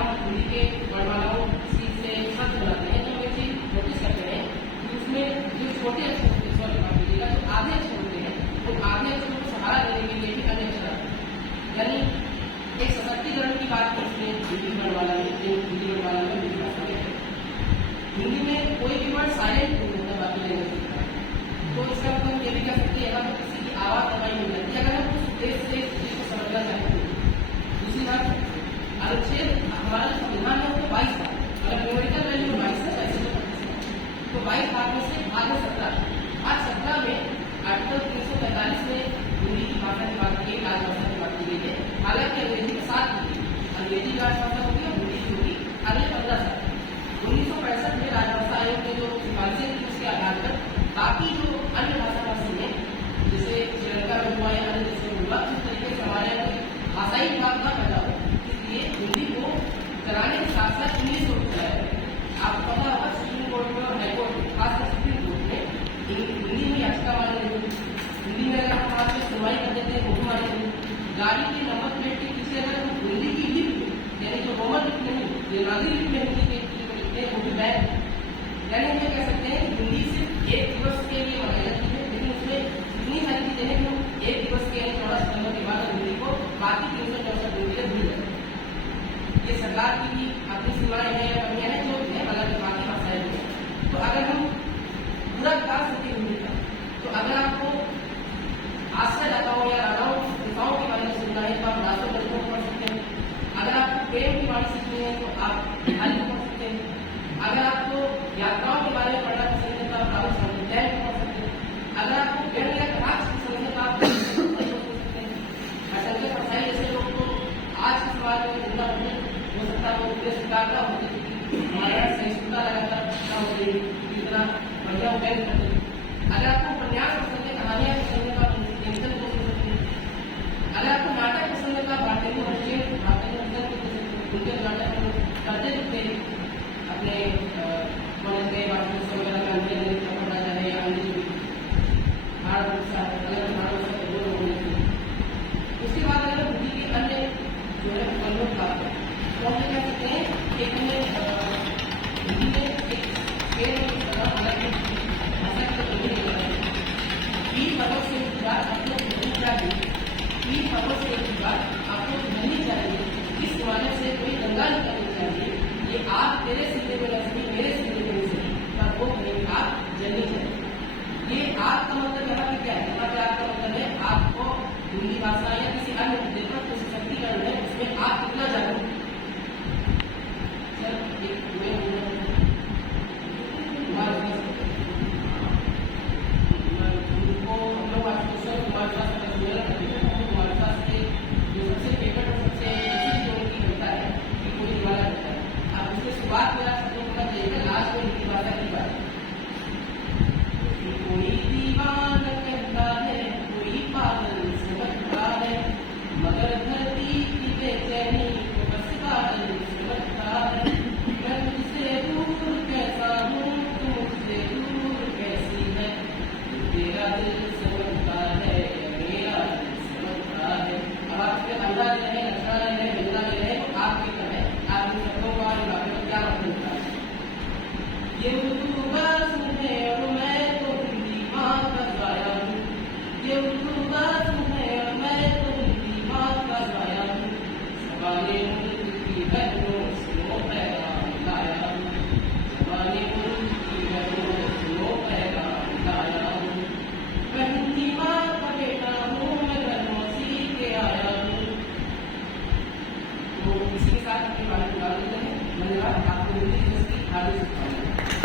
हम हिंदी के वर्णमालाओं से शब्द बनाते हैं तो हम एक चीज नोटिस करते हैं कि उसमें जो छोटे अक्षर होते हैं, सॉरी माफ कीजिएगा, जो आधे अक्षर होते हैं वो आधे अक्षर को सहारा देने के लिए भी अन्य अक्षर आते हैं। यानी एक सशक्तिकरण की बात की उसने हिंदी वर्णमाला में हिंदी भाषा में है। हिंदी में कोई भी वर्ड साइलेंट नहीं होता बाकी लैंग्वेज का, तो इसका मतलब ये भी कह सकते हैं तो किसी की आवाज दबाई नहीं जाती अगर हम उस उद्देश्य से इस चीज को समझना चाहते हैं। दूसरी बात, अनुच्छेद हमारा संविधान है वो 22 था, अगर न्यूमेरिकल वैल्यू 22 है तो 22 भाग में से आगे 17, आज 17 में आर्टिकल 345 में हिंदी की भाषा की बात की, राजभाषा की बात की गई है। हालांकि अंग्रेजी के साथ अंग्रेजी राजभाषा होगी और हिंदी की होगी अगले 15 साल। 1965 में राजभाषा आयोग ने जो सिफारिशें की उसके आधार पर बाकी जो अन्य भाषा भाषी हैं जैसे श्रीलंका में हुआ या अन्य देशों में हुआ उस तरीके से हमारे यहाँ भाषाई विभाग का पैदा हो, इसलिए हिंदी को कराने के साथ साथ इंग्लिश को चलाया गया। आपको पता होगा सुप्रीम कोर्ट में और हाईकोर्ट में, खासकर सुप्रीम कोर्ट में हिंदी में याचिका मानी गई। हिंदी में अगर हम आज में सुनवाई कर देते हैं वो मानी गई। गाड़ी के नंबर प्लेट के पीछे अगर हम हिंदी की लिपि यानी जो रोमन लिपि नहीं देवनागरी लिपि में हिंदी के लिखते हैं वो भी बैन। यानी हम ये कह सकते हैं हिंदी सिर्फ एक दिवस के लिए मनाई जाती है, लेकिन उसमें इतनी सारी चीजें हैं कि हम एक दिवस के 14 सितंबर के बाद हिंदी को बाकी 364 दिन के लिए भूल जाते। ये सरकार की भी अपनी सीमाएं हैं या कमियां हैं जो है, हालांकि बाकी भाषाएं भी हैं। तो अगर हम पूरा विकास होती हिंदी का, तो अगर आपको आश्रय दाताओं या राजाओं नेताओं के बारे में सुनना है तो आप राष्ट्र ग्रंथों को पढ़ सकते हैं। अगर आपको प्रेम की वाणी सीखनी है तो आप हल को पढ़ सकते हैं। अगर आपको यात्राओं के बारे में पढ़ना पसंद है तो आप राहुल साहित्य को पढ़ सकते हैं। अगर आपको व्यंग या कटाक्ष पसंद है तो आप सकते हैं। असंख्य भाषाई जैसे लोग तो आज के समाज में जितना हो सकता है वो उनके सरकार का होती है, हमारे यहाँ सहिष्णुता लगातार होती है, इतना बढ़िया व्यंग करते हैं। अगर आपको उपन्यास पसंद है, कहानियां पसंद है तो आप टेंशन को सुन सकते हैं। अगर आपको नाटक पसंद है तो आप भारतीय उनके नाटक करते दिखते हैं अपने कॉलेज के बाकी वगैरह में अन्य पढ़ना चाहे या अन्य जो भारत अलग भारत से वो लोग होने चाहिए। उसके बाद अगर हिंदी के अन्य जो है प्रमुख बात है तो हम कह सकते हैं कि हमने हिंदी में एक पेड़ भाषा की पदों से बात आपको होनी चाहिए, तीन पदों से एक बात आपको होनी चाहिए, इस मानव से कोई दंगा नहीं करनी चाहिए। ये आग तेरे सीने में नहीं मेरे सीने में नहीं पर वो कहीं आग जलनी चाहिए। ये आग का मतलब यहाँ पे क्या है? यहाँ पे आग का मतलब है आपको हिंदी भाषा या किसी अन्य मुद्दे पर कुछ सशक्तिकरण है उसमें आप कितना जागरूक बात मेरा सबसे होना चाहिए लास्ट में हिंदी भाषा की बात। कोई दीवान कहता है कोई पागल समझता है मगर धरती की बेचैनी को बस पागल समझता है। मैं तुझसे दूर कैसा हूँ तू मुझसे दूर कैसी है, तेरा दिल समझता है मेरा दिल समझता है। अब आपके अंदाज रहे नशा रहे मिलना रहे तो आपकी तरह आप इन शब्दों का क्या मिलता है। ये उर्दू बस है और मैं तो हिंदी माँ का गाया हूँ, ये उर्दू बस है और मैं तो हिंदी माँ का गाया हूँ। सवाले मुल्क की बहनों सुनो पैगाम लाया हूँ, सवाले मुल्क की बहनों सुनो पैगाम लाया हूँ। मैं हिंदी माँ का बेटा हूँ, मैं घरों सीख के आया हूँ। तो इसी के साथ अपनी बात निकाल देते हैं। धन्यवाद। आपको हिंदी दिवस की हार्दिक शुभकामनाएं।